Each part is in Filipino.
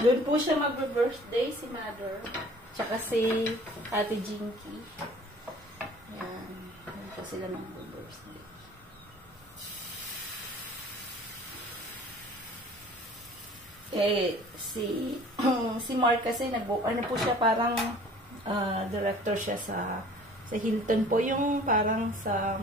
Doon po siya mag-birthday, si Mother. Tsaka si Ate Jinky. Yan. Doon po sila mag-birthday. Si Mark kasi, ano po siya, parang director siya sa Hilton po. Yung parang sa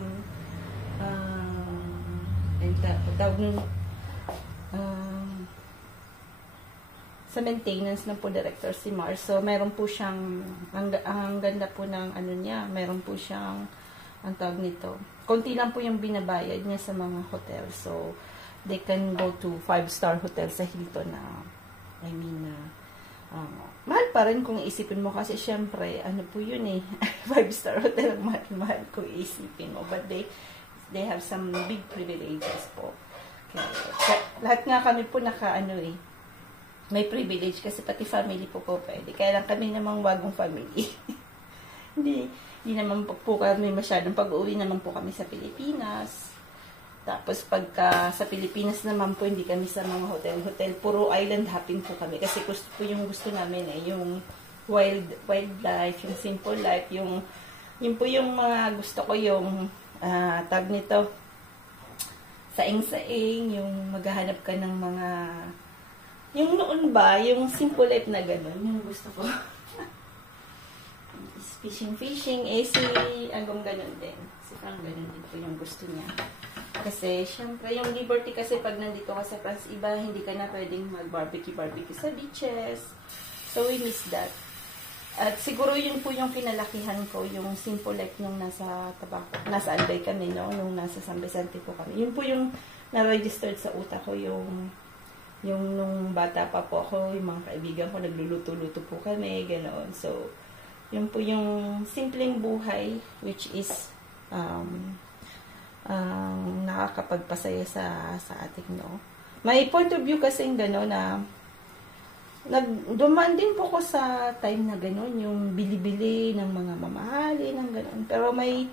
sa maintenance na po director si Mars. So, meron po siyang, ang ganda po ng ano niya, meron po siyang, ang tawag nito, konti lang po yung binabayad niya sa mga hotel. So, they can go to 5-star hotel sa Hilton na, mahal pa rin kung isipin mo kasi syempre, ano po yun eh, 5-star hotel, mahal kung isipin mo. But they have some big privileges po. Kaya, lahat nga kami po may privilege kasi pati family po pwede. Kaya lang kami namang wagong family. hindi naman po kami masyadong pag-uwi naman po kami sa Pilipinas. Tapos pagka sa Pilipinas naman po, hindi kami sa mga hotel. Puro island hopping po kami. Kasi yung gusto namin yung wildlife, yung simple life, yun po yung mga gusto ko, yung tag nito, saing-saing, yung maghahanap ka ng mga, yung noon ba, yung simple life na gano'n, yung gusto ko. Fishing, si Agong gano'n din. Si Frank gano'n din po yung gusto niya. Kasi, syempre, yung liberty kasi pag nandito ka sa France, iba, hindi ka na pwedeng mag-barbecue sa beaches. So, we miss that. At siguro yun po yung kinalakihan ko, yung simple life nung nasa Albay kami, no? Nung nasa San Vicente po kami. Yun po yung na-registered sa utak ko, yung nung bata pa po ako, yung mga kaibigan ko, nagluluto-luto po kami, ganoon. So, yun po yung simpleng buhay, which is, nakakapagpasaya sa ating, no? May point of view kasi yung gano'n na dumaan din po ko sa time na gano'n, yung bili-bili ng mga mamahali, ng gano'n. Pero may,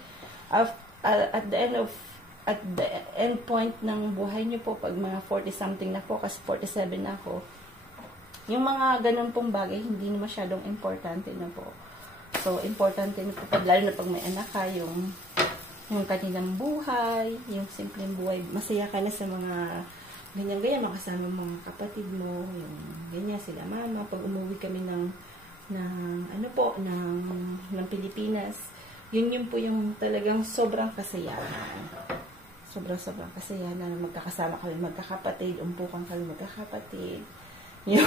at the end point ng buhay niyo po, pag mga 40-something na po, kasi 47 na ako, yung mga ganun pong bagay, hindi na masyadong importante na po. So, importante na po, lalo na pag may anak ka, yung kanilang buhay, yung simpleng buhay, masaya ka na sa mga ganyan-ganyan, makasama mga kapatid mo, yung ganyan, sila mama, pag umuwi kami ng Pilipinas, yun po yung talagang sobrang kasayahan. Sobrang kasayahan na magkakasama kami magkakapatid, umpukan kami magkakapatid. Yung,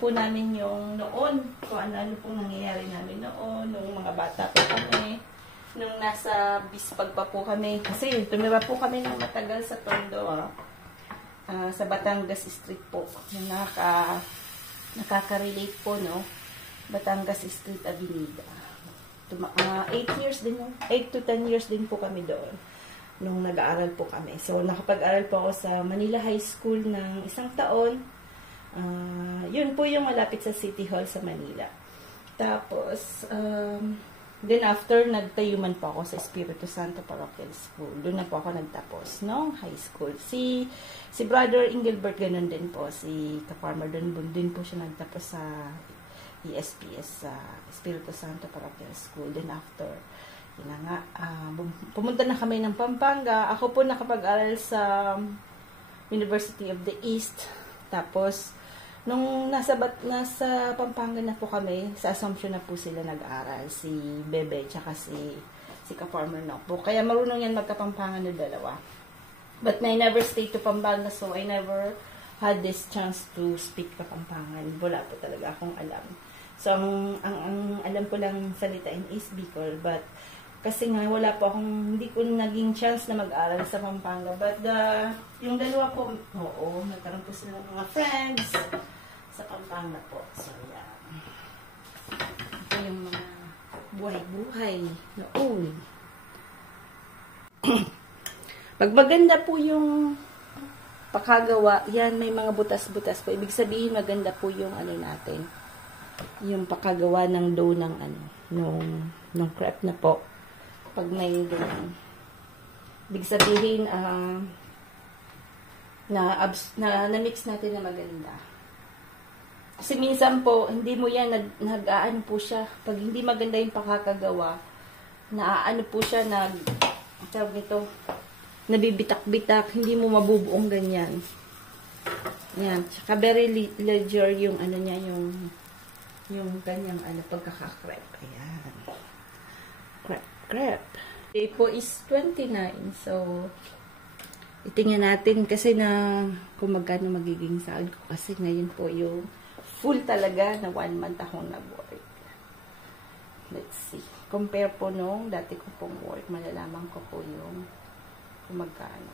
po namin yung noon, kung ano pong nangyayari namin noon, nung mga bata po kami, nung nasa Bispag pa po kami. Kasi tumira po kami ng matagal sa Tondo, sa Batangas Street po. Yung nakaka-relate po, no? Batangas Street Avenida. 8 to 10 years din po kami doon nung nag-aaral po kami. So, nakapag-aral po ako sa Manila High School ng 1 taon. Yun po yung malapit sa City Hall sa Manila. Tapos, then after, nagtayuman po ako sa Espiritu Santo Parochial School. Doon na po ako nagtapos, no? High school. Si Brother Engelbert, ganun din po. Si Kaparmer, doon din po siya nagtapos sa ESPS, Espiritu Santo Parochial School. Then after, yun nga, pumunta na kami ng Pampanga. Ako po nakapag-aral sa University of the East. Tapos, nung nasa Pampanga na po kami, sa Assumption na po sila nag-aral. Si Bebe, tsaka si Ka-Farmer na po. Kaya marunong yan magkapampangan na dalawa. But I never stayed to Pampanga, so I never had this chance to speak Kapampangan. Wala po talaga akong alam. So, ang alam ko lang salitain is Bicol. But, kasi nga, hindi ko naging chance na mag-aral sa Pampanga. But, yung dalawa po, nagkaroon po sila ng mga friends sa Pampanga po. So, yeah. Ito yung mga buhay-buhay noon. Pag maganda po yung pakagawa, yan, may mga butas-butas po. Ibig sabihin, maganda po yung natin. Yung pakagawa ng dough ng nung crepe na po. Pag may ganyan. Ibig sabihin, na-mix natin na maganda. Kasi minsan po, hindi mo yan, nag-aano po siya. Pag hindi maganda yung pakakagawa, naaano po siya, tawag nito, nabibitak-bitak, hindi mo mabubuong ganyan. Yan. Tsaka very ledger yung ano niya, yung ganyang pagkakakrep. Ayan. Crep. Day po is 29. So, itingnan natin kasi kung magkano magiging sahod ko. Kasi ngayon po yung full talaga na 1 month akong nag-work. Let's see. Compare po nung dati ko pong work, malalaman ko po yung kung magkano.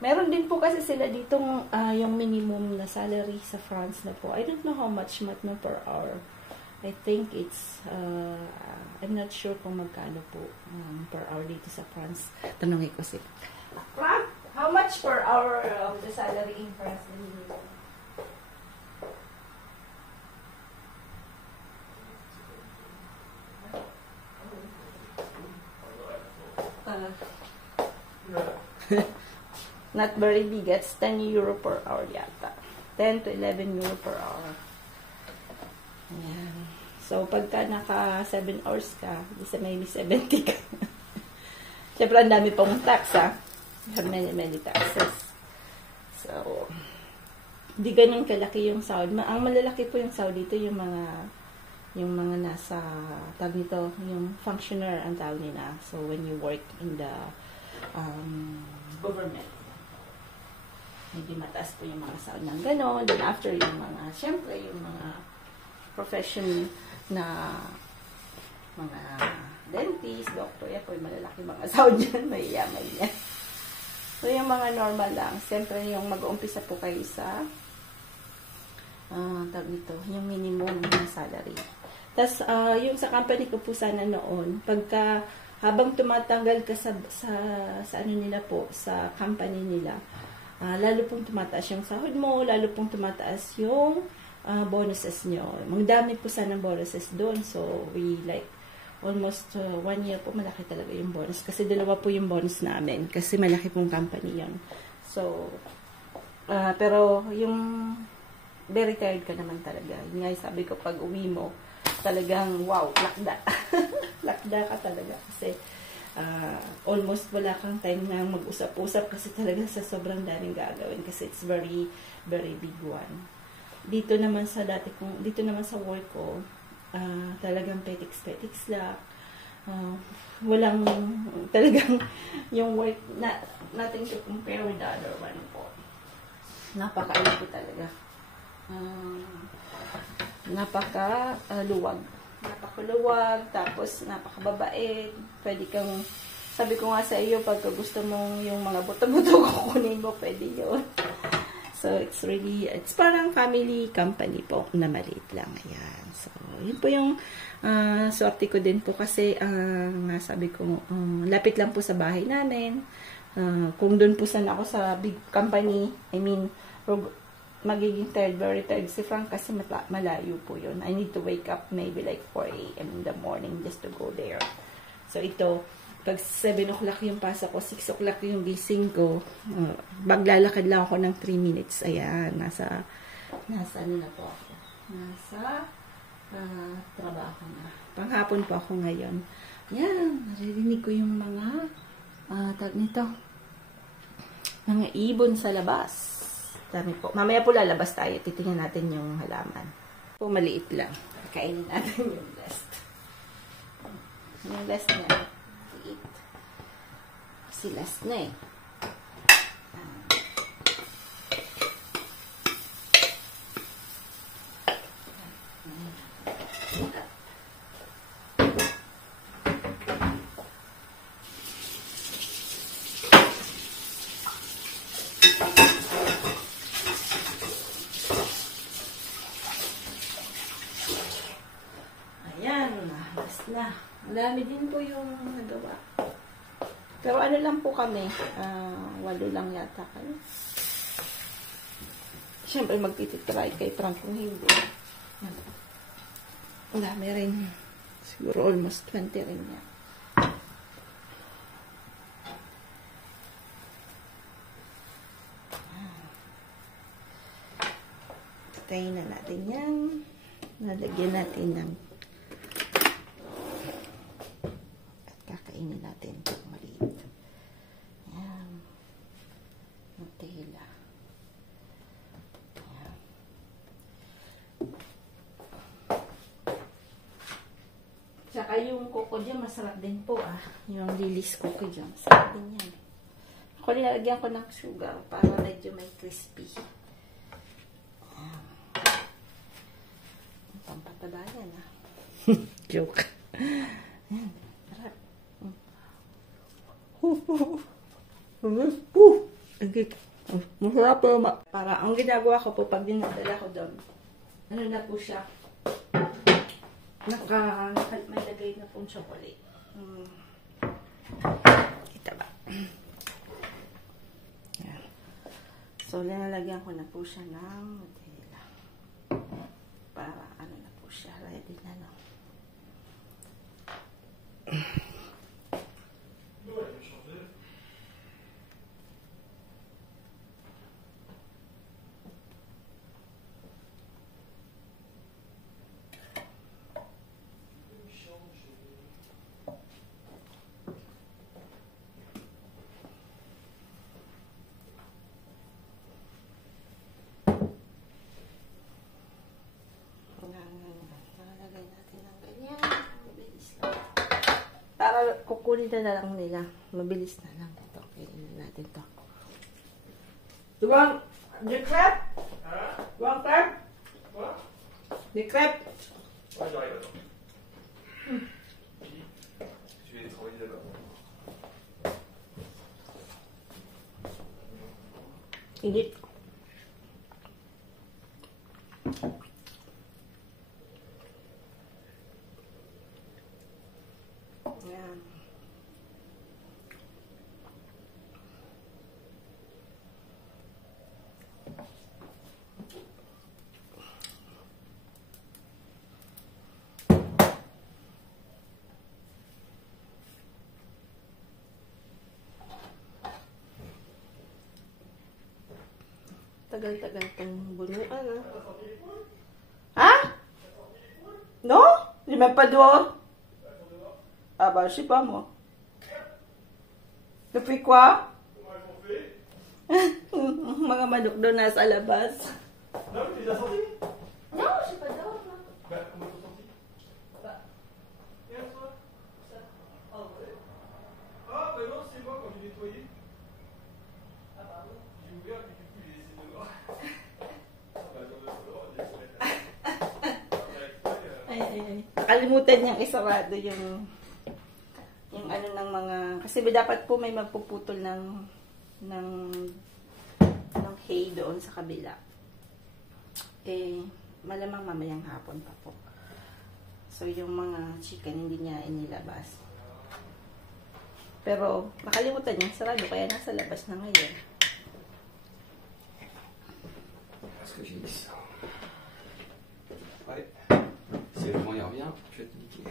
Meron din po kasi sila ditong yung minimum na salary sa France na po. I don't know how much per hour. I think it's, I'm not sure kung magkano po per hour dito sa France. Tanongin ko si Frank, how much per hour of the salary in France? Not very big. It's 10 euro per hour yata. 10 to 11 euro per hour. Ayan. So, pagka naka 7 hours ka, maybe 70 ka. Siyempre, ang dami pong tax, ha? Many taxes. So, di ganun kalaki yung sahod. Ang malalaki po yung sahod dito, yung mga nasa, tawag nito, yung functioner ang tawag nila. So, when you work in the government, medyo mataas po yung mga sahod ng gano'n. Then after yung mga, syempre, yung mga profession na mga dentist, doctor, yan po yung malalaki mga sahod dyan, may yaman yan. So, yung mga normal lang, syempre yung mag-uumpisa po kayo sa tawag nito, yung minimum na salary. Tapos, yung sa company ko po sana noon, pagka habang tumatanggal ka sa ano nila po, sa company nila, lalo pong tumataas yung sahod mo, lalo pong tumataas yung bonuses nyo. Magdami po sana ng bonuses doon. So, we like, almost 1 year po, malaki talaga yung bonus. Kasi 2 po yung bonus namin. Kasi malaki pong company yon. So, pero yung very tired ka naman talaga. Yung nga sabi ko, pag uwi mo, talagang, wow, lakda. Lakda ka talaga. Kasi, almost wala kang time na mag-usap-usap kasi talaga sa sobrang daming gagawin kasi it's very, very big one. Dito naman sa work ko, talagang petiks-petiks lang. Walang, talagang, yung work, nothing to compare with the other one po. Napaka-ano po talaga. Napaka-luwag. Napakaluwag, tapos napakababait. Pwede kang, sabi ko nga sa iyo, pagka gusto mong yung mga buto-buto kukunin mo, pwede yun. So, it's parang family company po na maliit lang. Ayan. So, yun po yung swerte ko din po kasi sabi ko, lapit lang po sa bahay namin. Kung doon po sana ako sa big company, I mean, magiging very tired si Frank kasi malayo po yun. I need to wake up maybe like 4 a.m. in the morning just to go there. So, ito, pag 7 o'clock yung pasok ko, 6 o'clock yung gising ko, maglalakad lang ako ng 3 minutes. Ayan, nasa ano na po ako. Nasa trabaho na. Panghapon po ako ngayon. Ayan, naririnig ko yung mga tawag nito, mga ibon sa labas. Dami po. Mamaya po lalabas tayo. Titingnan natin yung halaman. Po, maliit lang. Kainin natin yung last. Yung last niya. Liit. Kasi last na eh. Na. Marami din po yung nagawa. Pero ano lang po kami, 8 lang yata kami. Siyempre magtititry kay Frank kung hindi. Marami rin. Siguro almost 20 rin yan. Tayin na natin yan. Nalagyan natin ng at kakainin natin itong maliit. Yan. Nutella. Yan. Tsaka yung coco dyan, masarap din po Yung Lily's coco dyan, masarap din yan. Ako nilalagyan ko ng sugar para medyo may crispy. Pampataba yan Joke. Ayan. Sarap. Masarap po. Para ang ginagawa ko po pag dinadala ko doon, ano na po siya, may lagay na pong chocolate. Kita ba? Ayan. So, linalagyan ko na po siya ng Nutella. Para ano na po siya, ready na no. Para kukunin na lang nila. Mabilis na lang. Ito, kainin natin to. You want the crepe? You want crepe? What? The crepe? Ouais, j'arrive, attends. Je vais travailler là-bas. Hindi. Ayan. Tagal-tagal itong bunuan, Ha? No? Lima pa doon? Ah bah, je sais pas moi. Depuis quoi? Mga manok doon nasa labas. Non, mais tu les as sortis? Non, je sais pas dehors. Bah, comment ils sont sortis? Bah. Hier soir? Ah ouais? Ah bah non, c'est moi quand j'ai nettoyé. Ah bah oui. J'ai ouvert et du coup j'ai laissé dehors. Ah bah j'en ai dehors, j'ai laissé. Ay. Nakalimutan niyang isarado yung ano ng mga, kasi dapat po may magpuputol ng hay doon sa kabila. Malamang mamayang hapon pa po. So yung mga chicken hindi niya inilabas. Pero nakalimutan niya sarado kaya nasa labas na ngayon. Parce que j'ai dit ça. Ouais. Si vraiment il revient, je vais te niquer.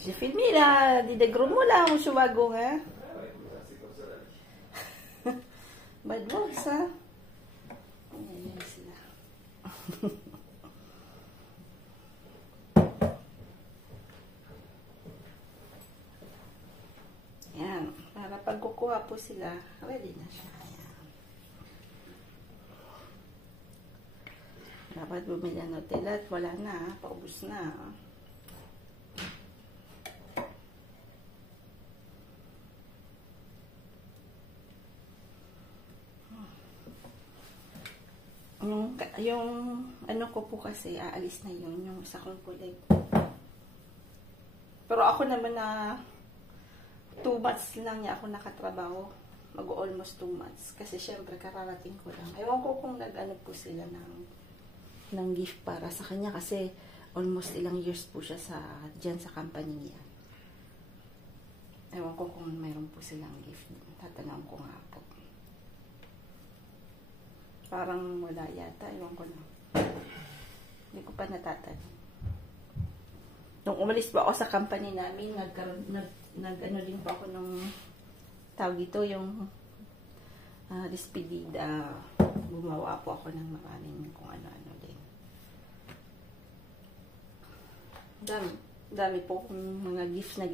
J'ai filmé là, di degro mo lang ang suwagong Ouais, c'est comme ça la vie. Bad words Ayan sila. Ayan, para pag kukuha po sila, ready na siya. Ayan. Dapat bumili ng Nutella at wala na, paubos na. Yung ano ko po kasi, aalis na yung sa kong kulay. Pero ako naman na 2 months lang niya ako nakatrabaho. Mag-almost 2 months. Kasi syempre, kararating ko lang. Ewan ko kung nag-ano po sila ng gift para sa kanya. Kasi almost ilang years po siya dyan sa company niya. Ewan ko kung mayroon po silang gift. Tatanong ko nga po. Parang wala yata. Ewan ko na. Hindi ko pa natatanong. Nung umalis po ako sa company namin, nag-ano din po ako nung tawag ito, yung despedida gumawa po ako ng maraming kung ano-ano din. Dami po kung mga gifts na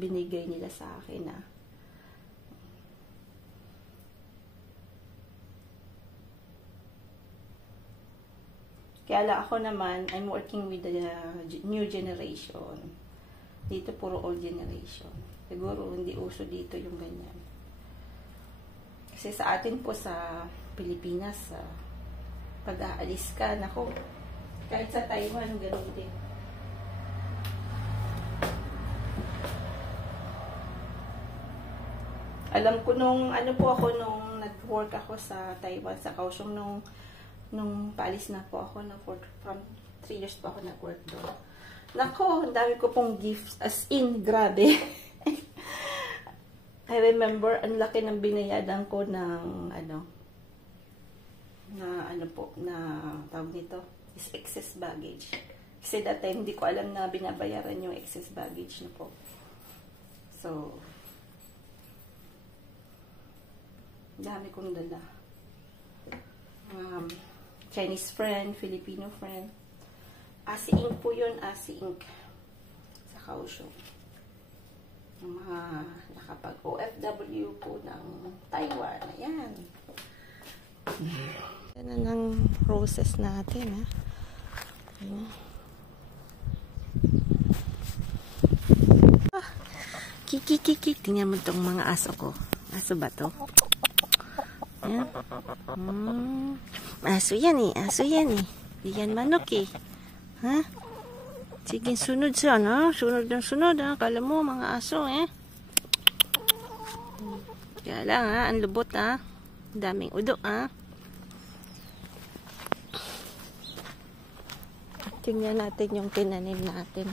binigay nila sa akin na. Kaya lang ako naman, I'm working with the new generation. Dito puro old generation. Siguro hindi uso dito yung ganyan. Kasi sa atin po sa Pilipinas, pag aalis ka, nako, kahit sa Taiwan, gano'n din. Alam ko nung nag-work ako sa Taiwan, sa Kaohsiung, nung paalis na po ako, from 3 years po ako nag-work doon. Nako, ang dami ko pong gifts, as in, grabe. I remember, ang laki ng binayadan ko ng, tawag nito, is excess baggage. Kasi that time, hindi ko alam na binabayaran yung excess baggage na po. So, dami kong dala. Chinese friend, Filipino friend. Asi Ink po yun, Asi Ink. Sa Kaohsiung. Yung mga nakapag-OFW po ng Taiwan. Ayan. Yan ang roses natin, ha. Ayan. Kiki. Tingnan mo itong mga aso ko. Aso ba to? Ayan. Aso yan eh. Di yan manok eh. Ha? Sige, sunod siya, no? Sunod, ha? Kala mo, mga aso, eh. Kaya lang, ha? Ang lubot, ha? Daming udo, ha? Tingnan natin yung tinanim natin.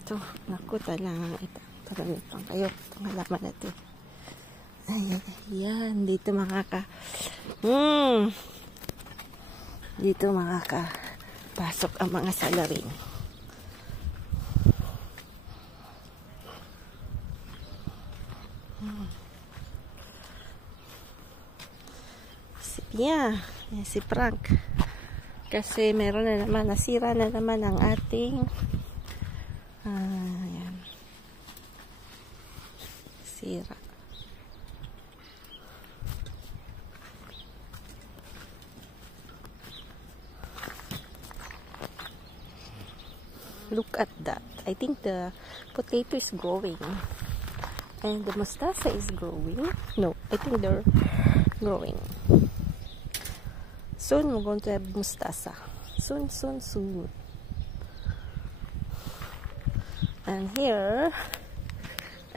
Ito, naku, talagang ito. Taramit pang kayo. Itong halaman natin. Ayan, dito dito pasok ang mga salarin. Si Frank. Kasi meron na naman, nasira na naman ang ating ayan. Sira. Look at that. I think the potato is growing. And the mustasa is growing. No, I think they're growing. Soon we're going to have mustasa. Soon. And here,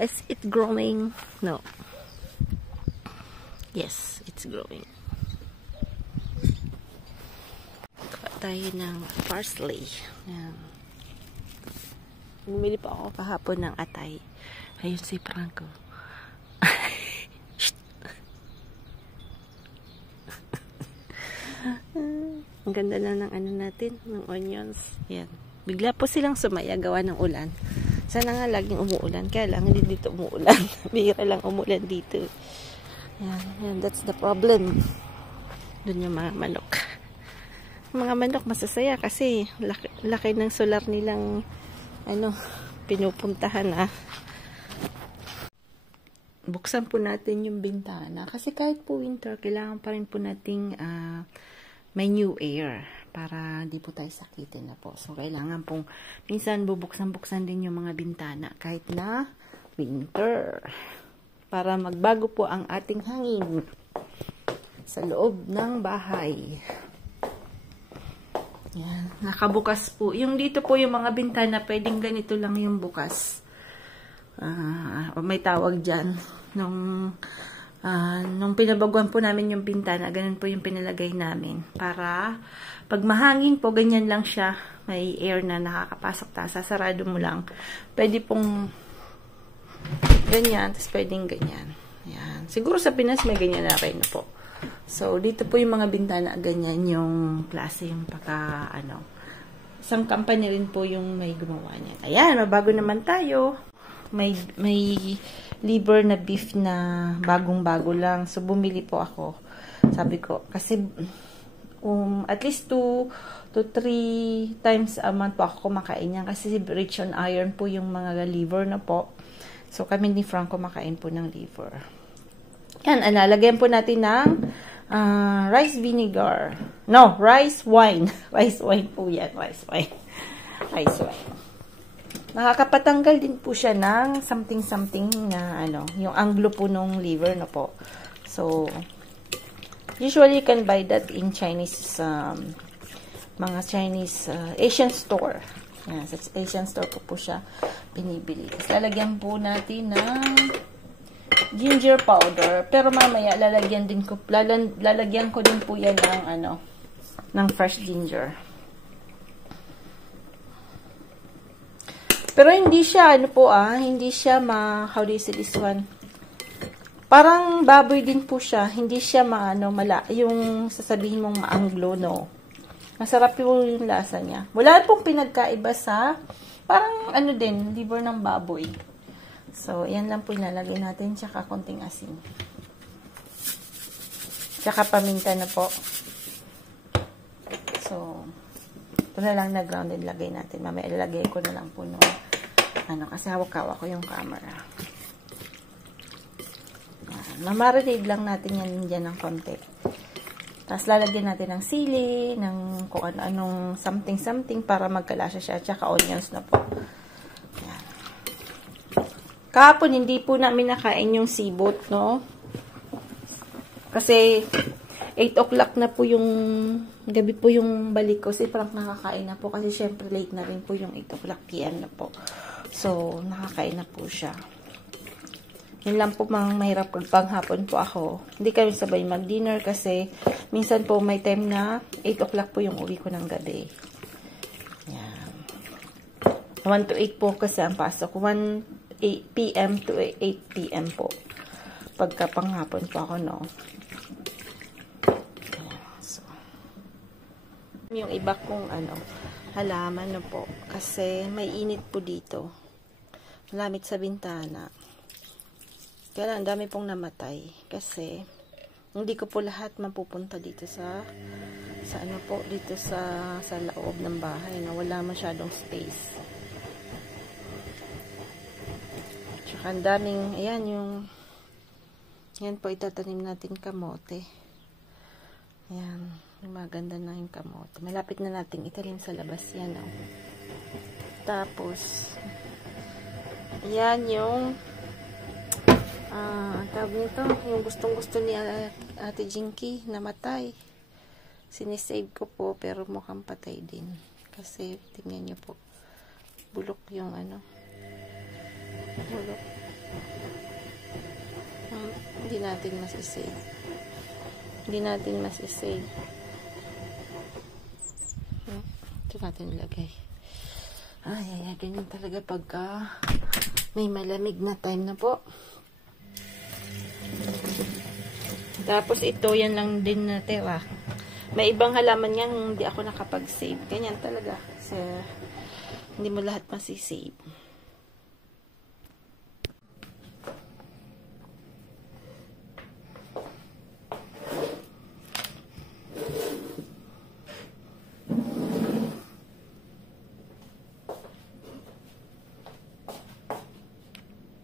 is it growing? No. Yes, it's growing. Kuha tayo ng parsley. Ayan. Bumili pa ako kahapon ng atay. Ayun si Franco. Ang ganda na ng natin, ng onions. Yan. Bigla po silang sumaya gawa ng ulan. Sana nga laging umuulan. Kaya lang, hindi dito umuulan. Bihira lang umuulan dito. Yan. That's the problem. Doon yung mga manok. Mga manok masasaya kasi laki ng solar nilang pinupuntahan, Buksan po natin yung bintana kasi kahit po winter, kailangan pa rin po nating may new air para di po tayo sakitin na po. So, kailangan pong minsan bubuksan-buksan din yung mga bintana kahit na winter para magbago po ang ating hangin sa loob ng bahay. Yan. Nakabukas po. Yung dito po yung mga bintana, pwedeng ganito lang yung bukas. May tawag dyan. Nung pinabaguan po namin yung bintana, ganun po yung pinalagay namin. Para pag mahangin po, ganyan lang siya. May air na nakakapasok. Sasarado mo lang. Pwede pong ganyan. Tapos pwedeng ganyan. Yan. Siguro sa Pinas may ganyan na rin po. So, dito po yung mga bintana, ganyan yung klase, yung isang company rin po yung may gumawa niyan. Ayan, mabago naman tayo. May liver na beef na bagong-bago lang. So, bumili po ako. Sabi ko, kasi at least 2 to 3 times a month po ako kumakain yan. Kasi rich on iron po yung mga liver na po. So, kami ni Frank kumakain po ng liver. Yan, lalagyan po natin ng rice vinegar. No, rice wine. Rice wine po yan. Rice wine. Rice wine. Nakakapatanggal din po siya ng something na yung anglo po nung liver na po. So, usually you can buy that in Chinese, mga Chinese Asian store. Yan, sa Asian store po siya binibili. Tapos lalagyan po natin ng ginger powder. Pero mamaya lalagyan ko din po yan ng fresh ginger. Pero hindi siya, hindi siya how do you say this one? Parang baboy din po siya. Hindi siya yung sasabihin mong maanglo, no. Masarap po yung lasa niya. Wala pong pinagkaiba sa, parang din, liver ng baboy. So, yan lang po ilalagay natin, tsaka konting asin. Tsaka paminta na po. So, ito na lang na grounded lagay natin. Mamaya ilalagay ko na lang po kasi hawak-hawak ko yung camera. Mamarinade lang natin yan dyan ng konti. Tapos lalagyan natin ng sili, ng kung anong something para magkalasa siya, tsaka onions na po. Yan. Kahapon hindi po namin nakain yung sibot, no? Kasi 8 o'clock na po yung gabi po yung balik ko. Si Frank nakakain na po kasi syempre late na rin po yung 8 o'clock PM na po. So, nakakain na po siya. Yun lang po mahirap panghapon po ako. Hindi kami sabay mag-dinner kasi minsan po may time na 8 o'clock po yung uwi ko ng gabi. Yan. 1 to 8 po kasi ang pasok. 1 PM to 8 PM po. Pagka panghapon po ako, no? So, yung iba kong halaman na po. Kasi may init po dito. Malamig sa bintana. Kaya ang dami pong namatay. Kasi hindi ko po lahat mapupunta dito sa dito sa loob ng bahay na wala masyadong space. Tsaka ang daming, yan po itatanim natin kamote. Ayan, maganda na yung kamote. Malapit na natin itanim sa labas yan. Tapos, yan yung tawag nito, yung gustong-gusto ni Ate Jinky namatay. Sinisave ko po pero mukhang patay din. Kasi tingnan nyo po, bulok yung bulok. Hindi natin masisave. Hindi natin masisave. Ito natin ilagay. Ay, ganyan talaga pagka may malamig na time na po. Tapos ito, yan lang din natira. May ibang halaman yan, hindi ako nakapag-save. Ganyan talaga. Kasi hindi mo lahat masisave.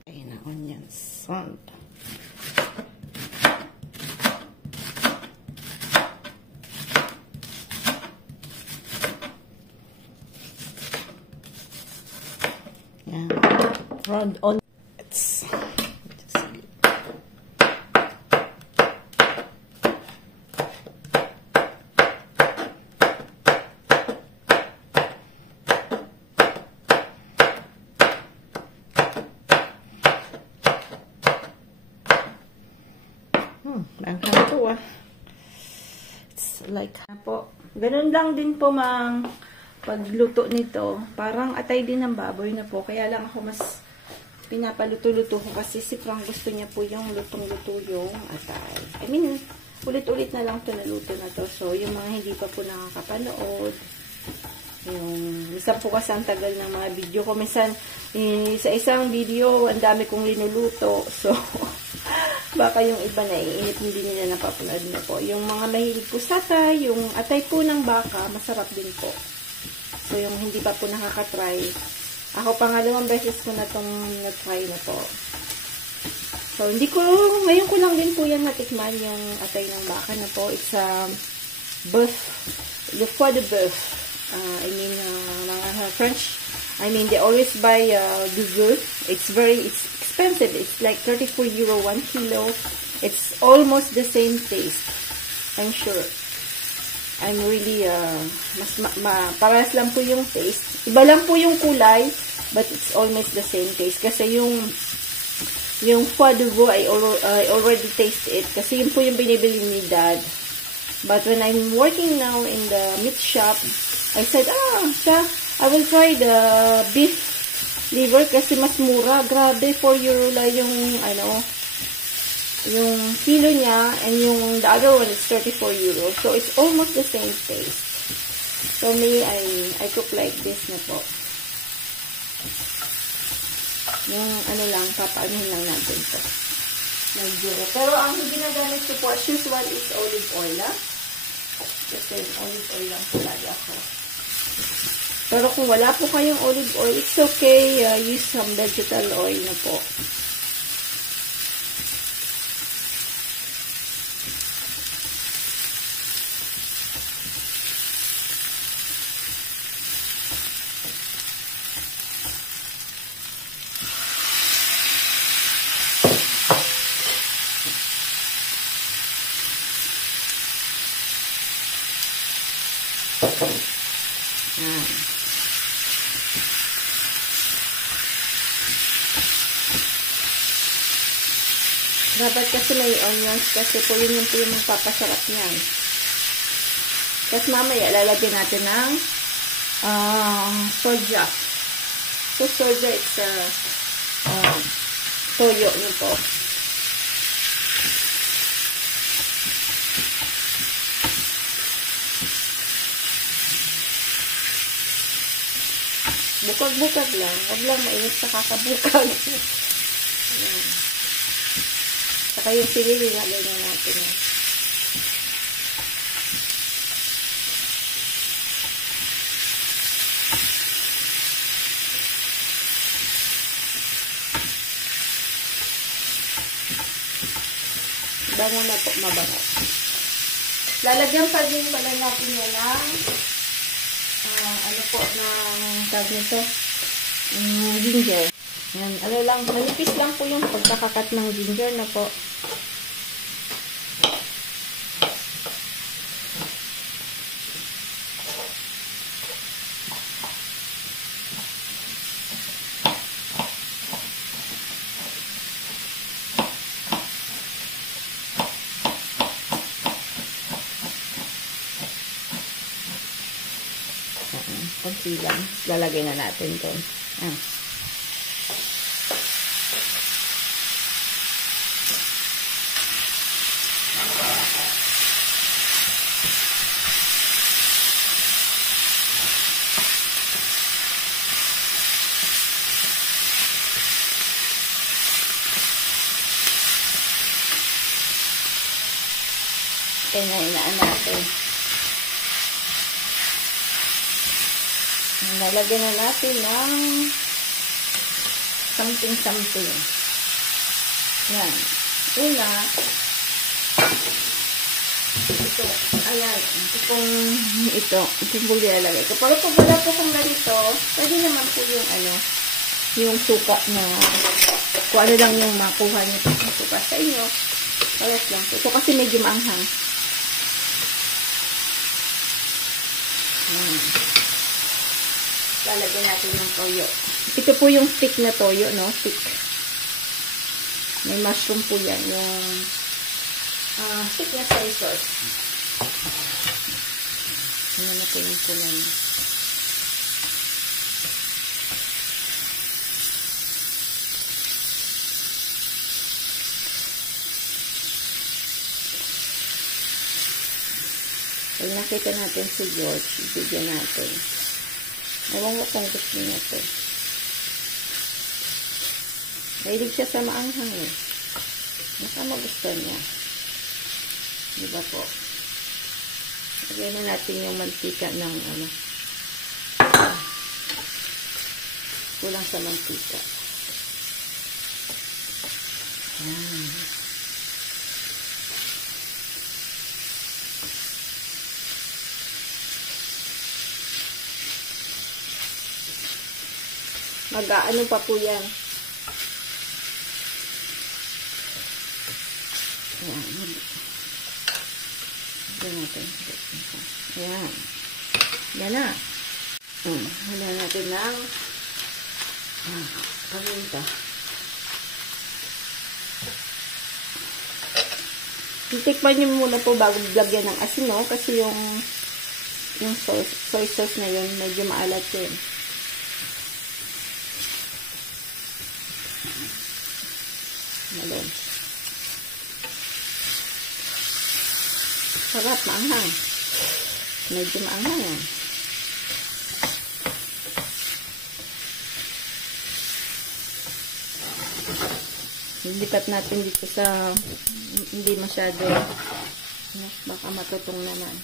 Ayan na, onions. Salt. Round on. Ang kanto It's like po. Ganun lang din po pagluto nito. Parang atay din ng baboy na po. Kaya lang ako mas pinapaluto-luto ko kasi si Frank gusto niya po yung lutong-luto yung atay. I mean, ulit-ulit na lang ito naluto na to. So, yung mga hindi pa po nakakapanood, minsan po kasi ang tagal ng mga video ko. Minsan, sa isang video, ang dami kong linuluto. So, Baka yung iba na iinit, hindi nila napapanood na po. Yung mga mahilig po sa atay, yung atay po ng baka, masarap din po. So, yung hindi pa po nakakatry, ako pangalawang beses ko na itong na-try na po. So, ngayon ko lang din po yan natikman, yung atay ng baka na po. It's beef, le foie de boeuf. Mga French, they always buy the beef. It's expensive. It's like 34 euro 1 kilo. It's almost the same taste. I'm sure. I'm really, parehas lang po yung taste. Iba lang po yung kulay, but it's almost the same taste. Kasi yung foie de veau, I already taste it. Kasi yun po yung binibili ni Dad. But when I'm working now in the meat shop, I said, I will try the beef liver kasi mas mura. Grabe, 4 euro lang yung kilo niya, and yung the other one is 34 euro. So, it's almost the same taste. So, me, I cook like this na po. Yung lang, papaanuhin lang natin po. Nigeria. Pero ang ginagamit ko po, as usual, is olive oil, Kasi olive oil lang po lagi ako. Pero kung wala po kayong olive oil, it's okay. Use some vegetable oil na po. Dapat kasi may onions kasi po yun po yung magpapasarap niyan. Tapos mamaya lalagyan natin ng soja. So soja, it's toyo nyo po. Bukag-bukag lang. Huwag lang mainit sa kakabukag. Ayan. Saka yung sili, nilagay na natin. Bango na po, mabango. Lalagyan pa din pala natin yan ng tawag nito, ginger. Yan, manipis lang po yung pagkakakat ng ginger na po. Kunti lang. Lalagay na natin doon. Inaan natin. Lalagyan na natin ng something. Yan. Una, ito. Ayan. Ito po nilalagay ko. Pero kung wala po kung ganito, pwede naman po yung suka na, kung ano lang yung makuha nyo yung suka sa inyo. Pares lang po. Ito kasi medyo maanghang. Lalagyan natin ng toyo. Ito po yung stick na toyo, no? Stick. May mushroom po yan. Yung stick na soy sauce. Ano na po yung kulay. Pag nakita natin si George, ibigyan natin. Ewan ko kung gusto niya ito. Mahilig siya sa maanghang Baka magustuhan niya. Diba po? Lagyan na natin yung mantika ng ano. Kulang sa mantika. Ayan. Mag-aano pa po yan. Ayan. Ayan natin. Ayan. Yan na. Wala natin ng paminta. Titikman nyo muna po bago lagyan ng asin, no? Kasi yung soy sauce na yun, medyo maalat yun. Malon. Sarap, maanghang. Medyo maanghang yan. Lipat natin dito sa hindi masyado baka matutong naman.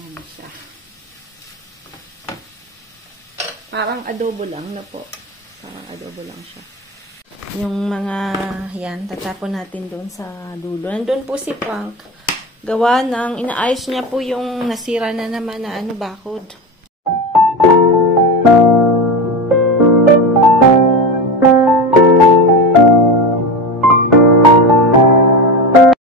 Ayan siya. Parang adobo lang na po. Parang adobo lang siya. Yung mga yan, tatapon natin doon sa dulo. Nandun po si Frank. Gawa ng, inaayos niya po yung nasira na naman na bakod.